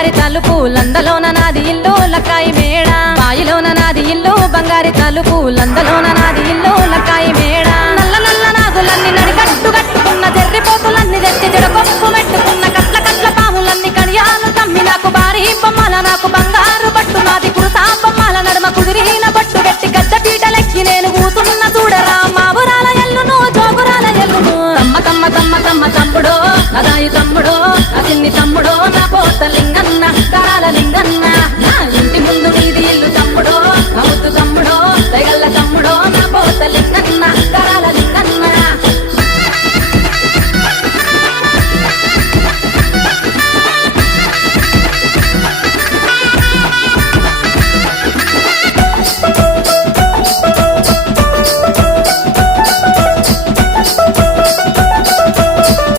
బంగారి తలుపు లందలోన నాది ఇల్లు లక్కాయి మేడ బాయిలోన నాది ఇల్లు బంగారి తలుపు లందలోన నాది ఇల్లు లక్కాయి మేడ నల్ల నల్ల నాగులన్నీ నడికట్టు కట్టుకున్న జర్రిపోతులన్నీ తెచ్చి జడకొప్పు మెట్టుకున్న కట్ల కట్ల పాములన్నీ కడియాలు తమ్మి నాకు భారీ బొమ్మల నాకు బంగారు పట్టు నాది కురుసా బొమ్మల నడుమ కుదిరిన పట్టు గట్టి గడ్డ పీటలెక్కి నేను కూతున్న చూడరా మా ఊరాల ఎల్లును జోగురాల ఎల్లును తమ్మ తమ్మ తమ్మ తమ్మ తమ్ముడో నదాయి తమ్ముడో నా చిన్ని తమ్ముడో నా పోత లింగన్న కరాల